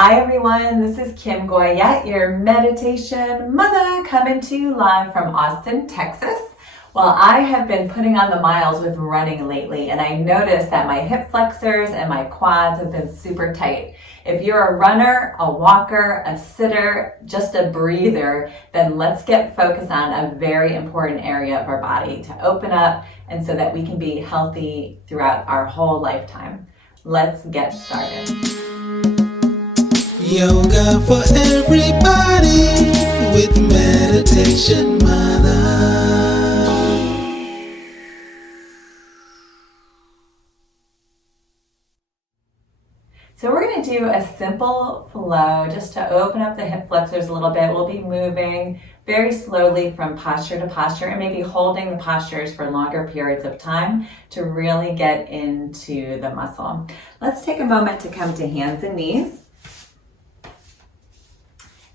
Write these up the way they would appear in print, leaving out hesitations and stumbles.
Hi everyone, this is Kim Goyette, your Meditation Mutha, coming to you live from Austin, Texas. Well, I have been putting on the miles with running lately, and I noticed that my hip flexors and my quads have been super tight. If you're a runner, a walker, a sitter, just a breather, then let's get focused on a very important area of our body to open up and so that we can be healthy throughout our whole lifetime. Let's get started. Yoga for everybody with Meditation Mutha. So we're going to do a simple flow just to open up the hip flexors a little bit. We'll be moving very slowly from posture to posture and maybe holding the postures for longer periods of time to really get into the muscle. Let's take a moment to come to hands and knees.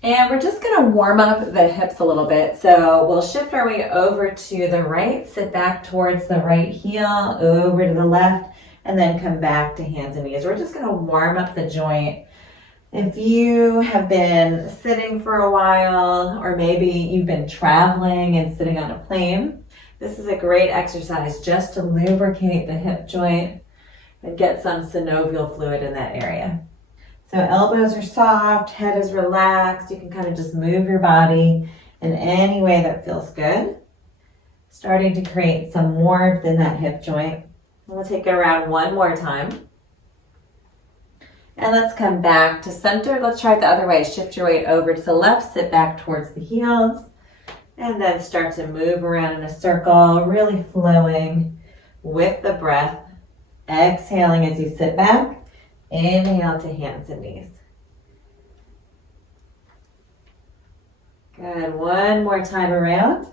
And we're just going to warm up the hips a little bit. So we'll shift our way over to the right, sit back towards the right heel, over to the left, and then come back to hands and knees. We're just going to warm up the joint. If you have been sitting for a while, or maybe you've been traveling and sitting on a plane, this is a great exercise just to lubricate the hip joint and get some synovial fluid in that area. So elbows are soft, head is relaxed. You can kind of just move your body in any way that feels good. Starting to create some warmth in that hip joint. We'll take it around one more time. And let's come back to center. Let's try it the other way. Shift your weight over to the left, sit back towards the heels, and then start to move around in a circle, really flowing with the breath. Exhaling as you sit back. Inhale to hands and knees. Good. One more time around.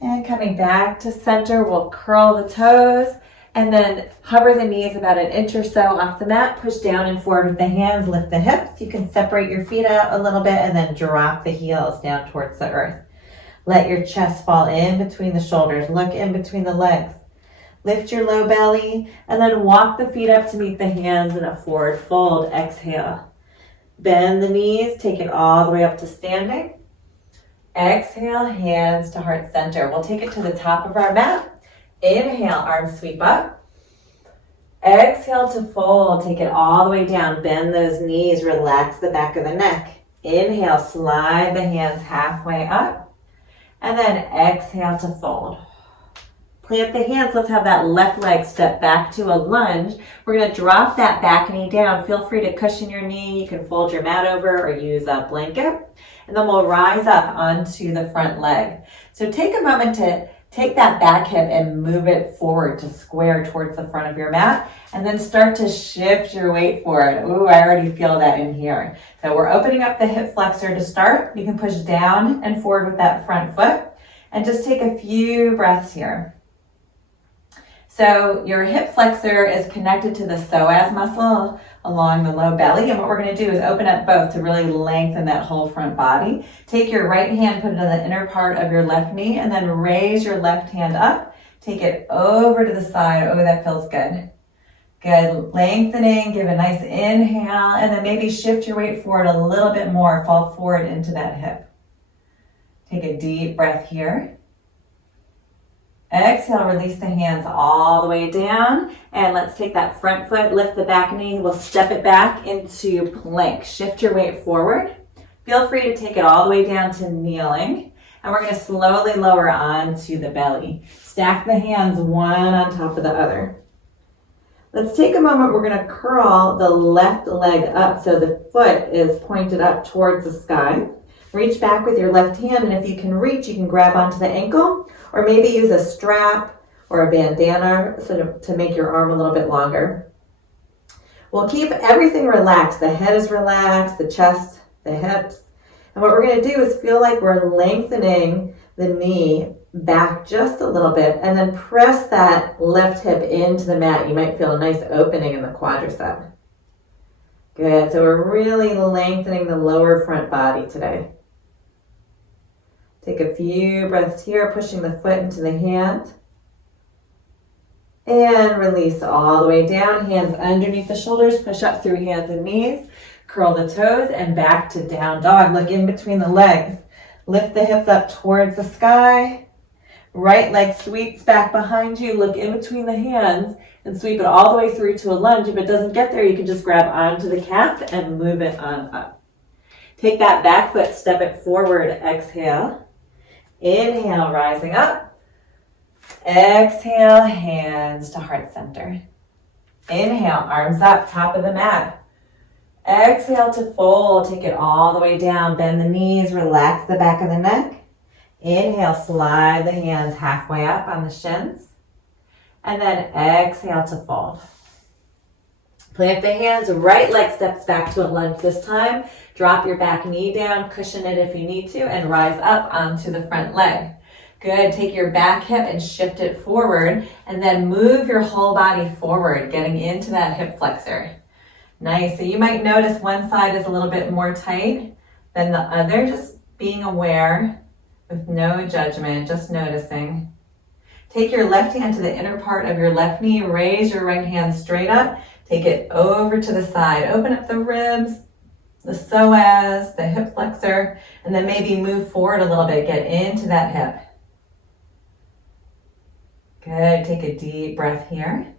And coming back to center, we'll curl the toes and then hover the knees about an inch or so off the mat. Push down and forward with the hands. Lift the hips. You can separate your feet out a little bit and then drop the heels down towards the earth. Let your chest fall in between the shoulders. Look in between the legs. Lift your low belly and then walk the feet up to meet the hands in a forward fold. Exhale. Bend the knees, take it all the way up to standing. Exhale, hands to heart center. We'll take it to the top of our mat. Inhale, arms sweep up. Exhale to fold, take it all the way down. Bend those knees, relax the back of the neck. Inhale, slide the hands halfway up. And then exhale to fold. Plant the hands. Let's have that left leg step back to a lunge. We're going to drop that back knee down. Feel free to cushion your knee. You can fold your mat over or use a blanket. And then we'll rise up onto the front leg. So take a moment to take that back hip and move it forward to square towards the front of your mat. And then start to shift your weight forward. Ooh, I already feel that in here. So we're opening up the hip flexor to start. You can push down and forward with that front foot. And just take a few breaths here. So your hip flexor is connected to the psoas muscle along the low belly. And what we're going to do is open up both to really lengthen that whole front body. Take your right hand, put it on the inner part of your left knee, and then raise your left hand up. Take it over to the side. Oh, that feels good. Good. Lengthening. Give a nice inhale. And then maybe shift your weight forward a little bit more. Fall forward into that hip. Take a deep breath here. Exhale, release the hands all the way down. And let's take that front foot, lift the back knee. We'll step it back into plank. Shift your weight forward. Feel free to take it all the way down to kneeling. And we're going to slowly lower onto the belly. Stack the hands one on top of the other. Let's take a moment. We're going to curl the left leg up so the foot is pointed up towards the sky. Reach back with your left hand, and if you can reach, you can grab onto the ankle, or maybe use a strap or a bandana to make your arm a little bit longer. We'll keep everything relaxed. The head is relaxed, the chest, the hips. And what we're going to do is feel like we're lengthening the knee back just a little bit, and then press that left hip into the mat. You might feel a nice opening in the quadriceps. Good. So we're really lengthening the lower front body today. Take a few breaths here, pushing the foot into the hand. And release all the way down. Hands underneath the shoulders. Push up through hands and knees. Curl the toes and back to down dog. Look in between the legs. Lift the hips up towards the sky. Right leg sweeps back behind you. Look in between the hands and sweep it all the way through to a lunge. If it doesn't get there, you can just grab onto the calf and move it on up. Take that back foot, step it forward. Exhale. Inhale, rising up. Exhale, hands to heart center. Inhale, arms up, top of the mat. Exhale to fold. Take it all the way down. Bend the knees, relax the back of the neck. Inhale, slide the hands halfway up on the shins. And then exhale to fold. Plant the hands, right leg steps back to a lunge this time. Drop your back knee down, cushion it if you need to, and rise up onto the front leg. Good, take your back hip and shift it forward, and then move your whole body forward, getting into that hip flexor. Nice, so you might notice one side is a little bit more tight than the other, just being aware with no judgment, just noticing. Take your left hand to the inner part of your left knee, raise your right hand straight up, take it over to the side, open up the ribs, the psoas, the hip flexor, and then maybe move forward a little bit, get into that hip. Good, take a deep breath here.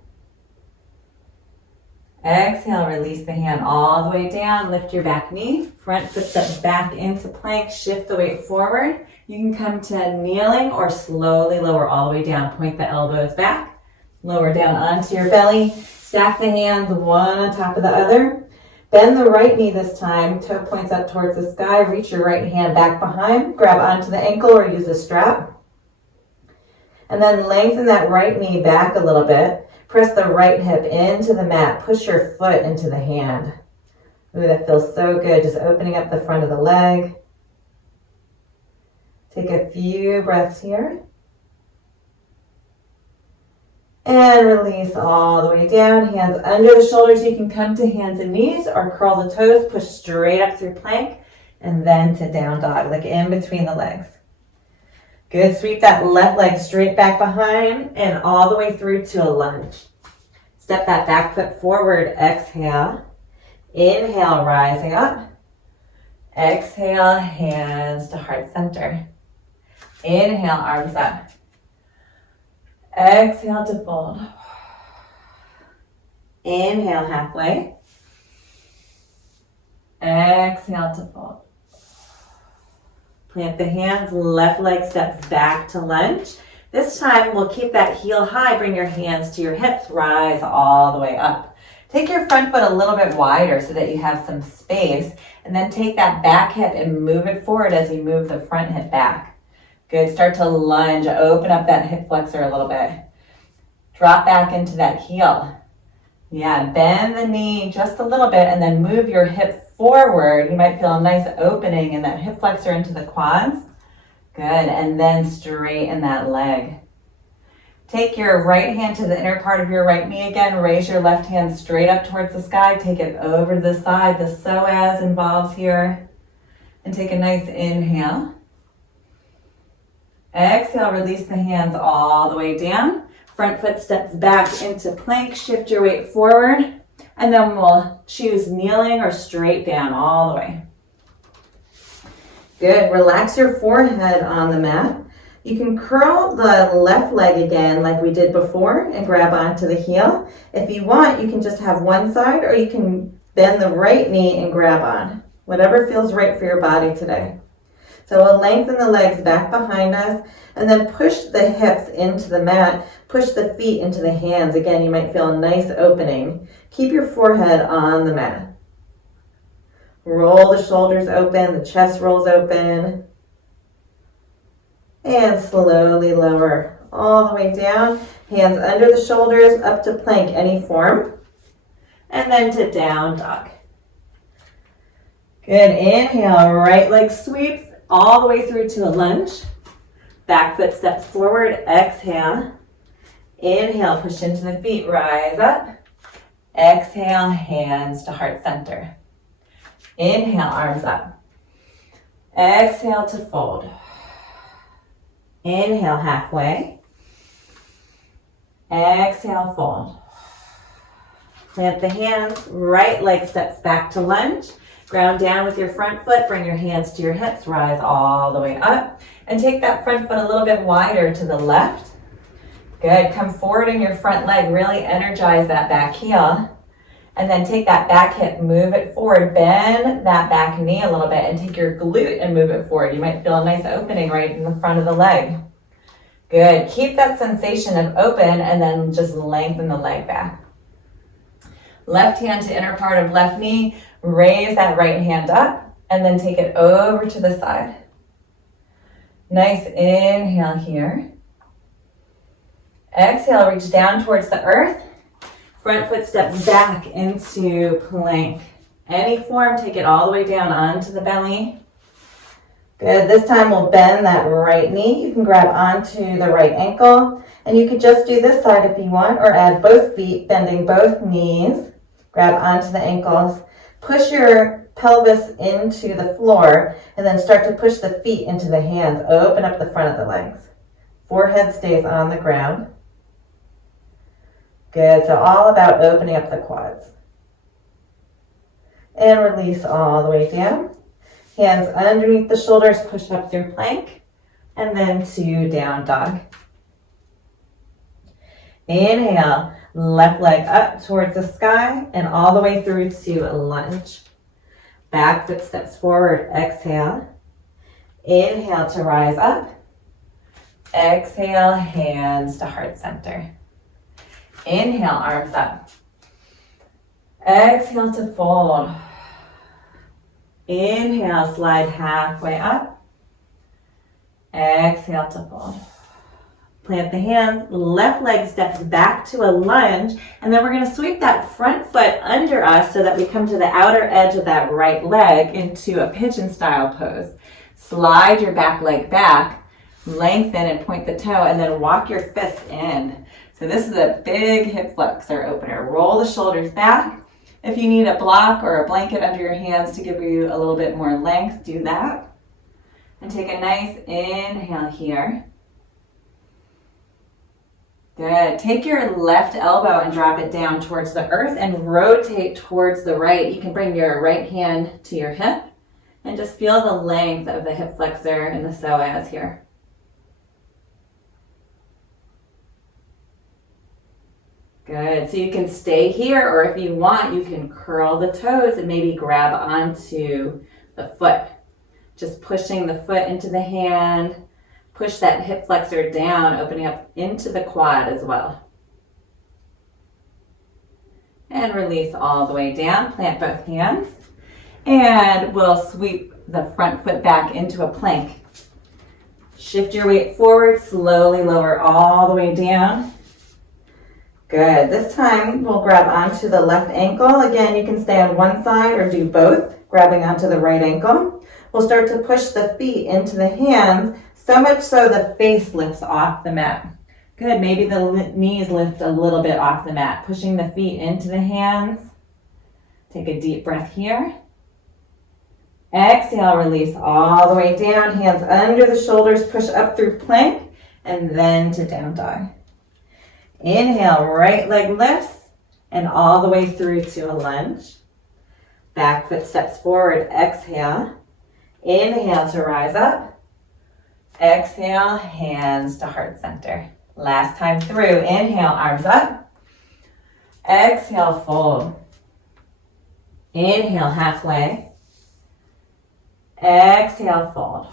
Exhale, release the hand all the way down, lift your back knee, front foot steps back into plank, shift the weight forward. You can come to kneeling or slowly lower all the way down. Point the elbows back, lower down onto your belly, stack the hands one on top of the other. Bend the right knee this time, toe points up towards the sky, reach your right hand back behind, grab onto the ankle or use a strap. And then lengthen that right knee back a little bit. Press the right hip into the mat. Push your foot into the hand. Ooh, that feels so good. Just opening up the front of the leg. Take a few breaths here. And release all the way down. Hands under the shoulders. You can come to hands and knees or curl the toes. Push straight up through plank and then to down dog, like in between the legs. Good, sweep that left leg straight back behind and all the way through to a lunge. Step that back foot forward, exhale. Inhale, rising up. Exhale, hands to heart center. Inhale, arms up. Exhale to fold. Inhale, halfway. Exhale to fold. Plant the hands, left leg steps back to lunge. This time we'll keep that heel high, bring your hands to your hips, rise all the way up. Take your front foot a little bit wider so that you have some space, and then take that back hip and move it forward as you move the front hip back. Good, start to lunge, open up that hip flexor a little bit. Drop back into that heel. Yeah, bend the knee just a little bit and then move your hip forward. You might feel a nice opening in that hip flexor into the quads. Good, and then straighten that leg. Take your right hand to the inner part of your right knee again. Raise your left hand straight up towards the sky. Take it over to the side. The psoas involves here. And take a nice inhale. Exhale, release the hands all the way down. Front foot steps back into plank. Shift your weight forward. And then we'll choose kneeling or straight down all the way. Good. Relax your forehead on the mat. You can curl the left leg again like we did before and grab onto the heel. If you want, you can just have one side or you can bend the right knee and grab on. Whatever feels right for your body today. So we'll lengthen the legs back behind us and then push the hips into the mat. Push the feet into the hands. Again, you might feel a nice opening. Keep your forehead on the mat. Roll the shoulders open, the chest rolls open. And slowly lower all the way down. Hands under the shoulders, up to plank, any form. And then to down dog. Good, inhale, right leg sweeps all the way through to a lunge. Back foot steps forward, exhale. Inhale, push into the feet, rise up. Exhale, hands to heart center. Inhale, arms up. Exhale to fold. Inhale, halfway. Exhale, fold. Plant the hands, right leg steps back to lunge. Ground down with your front foot, bring your hands to your hips, rise all the way up, and take that front foot a little bit wider to the left. Good, come forward in your front leg, really energize that back heel. And then take that back hip, move it forward, bend that back knee a little bit and take your glute and move it forward. You might feel a nice opening right in the front of the leg. Good, keep that sensation of open and then just lengthen the leg back. Left hand to inner part of left knee, raise that right hand up and then take it over to the side. Nice inhale here. Exhale, reach down towards the earth. Front foot steps back into plank. Any form, take it all the way down onto the belly. Good, this time we'll bend that right knee. You can grab onto the right ankle. And you could just do this side if you want, or add both feet, bending both knees. Grab onto the ankles. Push your pelvis into the floor, and then start to push the feet into the hands. Open up the front of the legs. Forehead stays on the ground. Good, so all about opening up the quads. And release all the way down. Hands underneath the shoulders, push up through plank, and then to down dog. Inhale, left leg up towards the sky, and all the way through to a lunge. Back foot steps forward, exhale. Inhale to rise up. Exhale, hands to heart center. Inhale, arms up. Exhale to fold. Inhale, slide halfway up. Exhale to fold. Plant the hands, left leg steps back to a lunge, and then we're going to sweep that front foot under us so that we come to the outer edge of that right leg into a pigeon style pose. Slide your back leg back, lengthen and point the toe, and then walk your fists in. So this is a big hip flexor opener. Roll the shoulders back. If you need a block or a blanket under your hands to give you a little bit more length, do that. And take a nice inhale here. Good. Take your left elbow and drop it down towards the earth and rotate towards the right. You can bring your right hand to your hip and just feel the length of the hip flexor and the psoas here. Good, so you can stay here, or if you want, you can curl the toes and maybe grab onto the foot. Just pushing the foot into the hand, push that hip flexor down, opening up into the quad as well. And release all the way down, plant both hands, and we'll sweep the front foot back into a plank. Shift your weight forward, slowly lower all the way down. Good. This time we'll grab onto the left ankle. Again, you can stay on one side or do both, grabbing onto the right ankle. We'll start to push the feet into the hands, so much so the face lifts off the mat. Good. Maybe the knees lift a little bit off the mat. Pushing the feet into the hands. Take a deep breath here. Exhale, release all the way down. Hands under the shoulders, push up through plank, and then to down dog. Inhale, right leg lifts and all the way through to a lunge. Back foot steps forward, exhale. Inhale to rise up. Exhale, hands to heart center. Last time through, inhale, arms up. Exhale, fold. Inhale, halfway. Exhale, fold.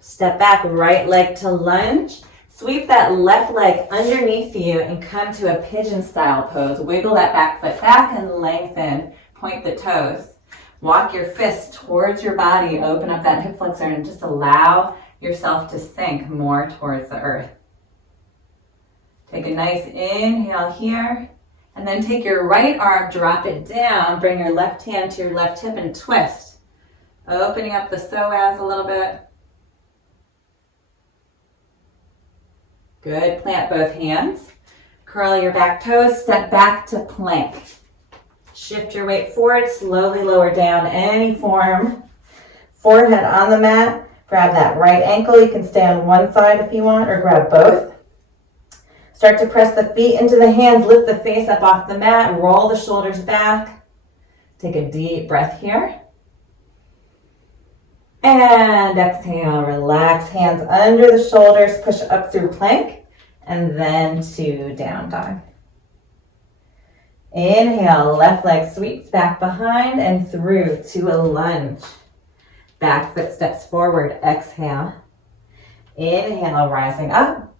Step back, right leg to lunge. Sweep that left leg underneath you and come to a pigeon style pose. Wiggle that back foot back and lengthen. Point the toes. Walk your fists towards your body. Open up that hip flexor and just allow yourself to sink more towards the earth. Take a nice inhale here. And then take your right arm, drop it down. Bring your left hand to your left hip and twist. Opening up the psoas a little bit. Good, plant both hands. Curl your back toes, step back to plank. Shift your weight forward, slowly lower down any form. Forehead on the mat, grab that right ankle. You can stay on one side if you want, or grab both. Start to press the feet into the hands, lift the face up off the mat, roll the shoulders back. Take a deep breath here. And exhale, relax, hands under the shoulders, push up through plank, and then to down dog. Inhale, left leg sweeps back behind and through to a lunge. Back foot steps forward, exhale. Inhale, rising up.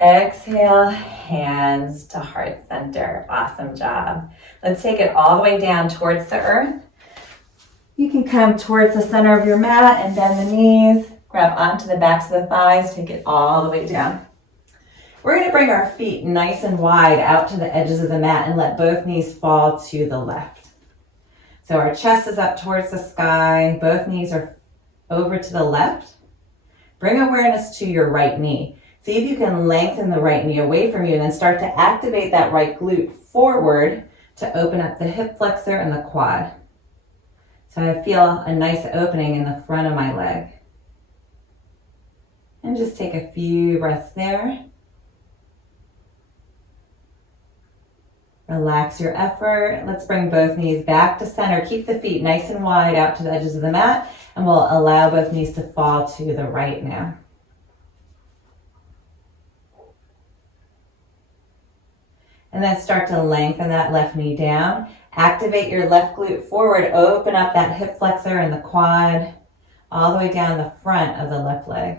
Exhale, hands to heart center. Awesome job. Let's take it all the way down towards the earth. You can come towards the center of your mat and bend the knees. Grab onto the backs of the thighs. Take it all the way down. We're going to bring our feet nice and wide out to the edges of the mat and let both knees fall to the left. So our chest is up towards the sky. Both knees are over to the left. Bring awareness to your right knee. See if you can lengthen the right knee away from you and then start to activate that right glute forward to open up the hip flexor and the quad. So I feel a nice opening in the front of my leg. And just take a few breaths there. Relax your effort. Let's bring both knees back to center. Keep the feet nice and wide out to the edges of the mat, and we'll allow both knees to fall to the right now. And then start to lengthen that left knee down. Activate your left glute forward. Open up that hip flexor and the quad all the way down the front of the left leg.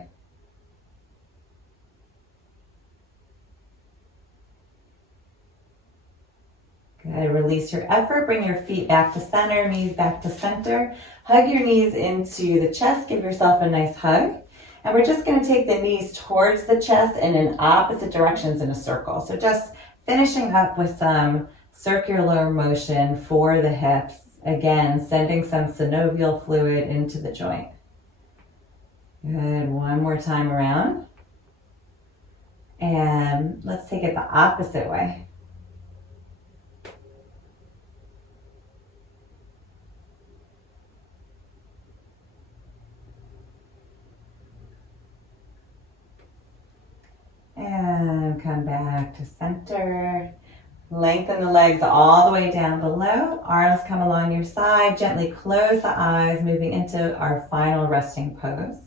Good. Release your effort. Bring your feet back to center, knees back to center. Hug your knees into the chest. Give yourself a nice hug. And we're just going to take the knees towards the chest and in opposite directions in a circle. So just finishing up with some circular motion for the hips. Again, sending some synovial fluid into the joint. Good. One more time around. And let's take it the opposite way. And come back to center. Lengthen the legs all the way down below. Arms come along your side. Gently close the eyes, moving into our final resting pose.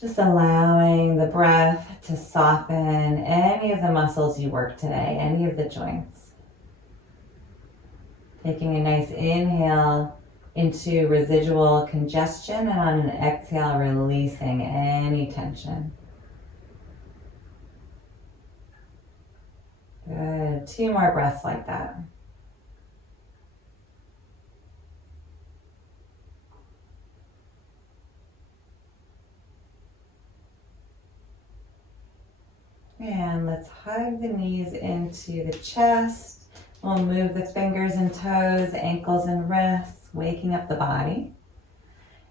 Just allowing the breath to soften any of the muscles you worked today, any of the joints. Taking a nice inhale into residual congestion, and on an exhale, releasing any tension. Good. 2 more breaths like that. And let's hug the knees into the chest. We'll move the fingers and toes, ankles and wrists, waking up the body.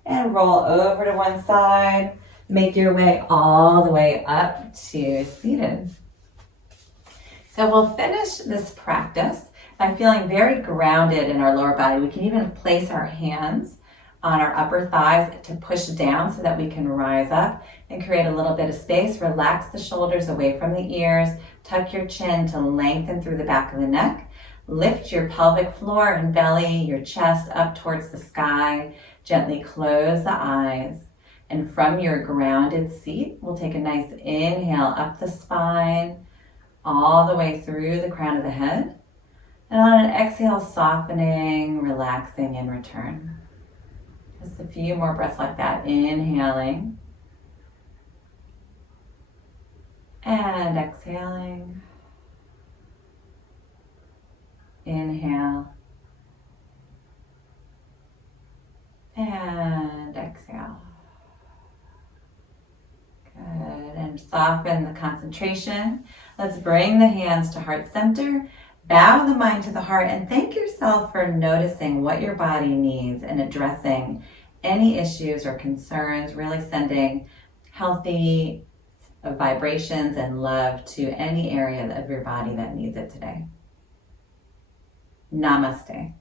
And roll over to one side. Make your way all the way up to seated. So we'll finish this practice by feeling very grounded in our lower body. We can even place our hands on our upper thighs to push down so that we can rise up and create a little bit of space. Relax the shoulders away from the ears. Tuck your chin to lengthen through the back of the neck. Lift your pelvic floor and belly, your chest up towards the sky. Gently close the eyes. And from your grounded seat, we'll take a nice inhale up the spine, all the way through the crown of the head. And on an exhale, softening, relaxing in return. Just a few more breaths like that. Inhaling. And exhaling. Inhale. And exhale. Good. And soften the concentration. Let's bring the hands to heart center. Bow the mind to the heart and thank yourself for noticing what your body needs and addressing any issues or concerns, really sending healthy vibrations and love to any area of your body that needs it today. Namaste.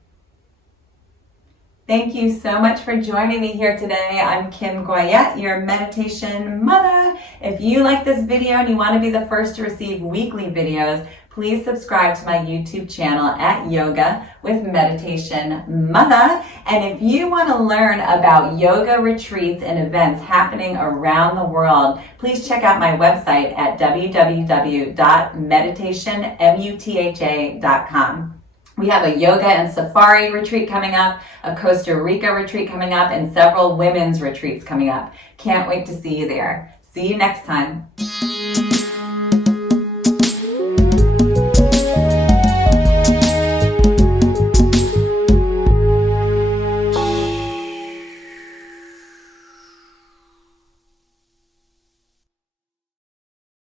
Thank you so much for joining me here today. I'm Kim Goyette, your meditation mother. If you like this video and you want to be the first to receive weekly videos, please subscribe to my YouTube channel at Yoga with Meditation Mutha. And if you want to learn about yoga retreats and events happening around the world, please check out my website at www.meditationmutha.com. We have a yoga and safari retreat coming up, a Costa Rica retreat coming up, and several women's retreats coming up. Can't wait to see you there. See you next time.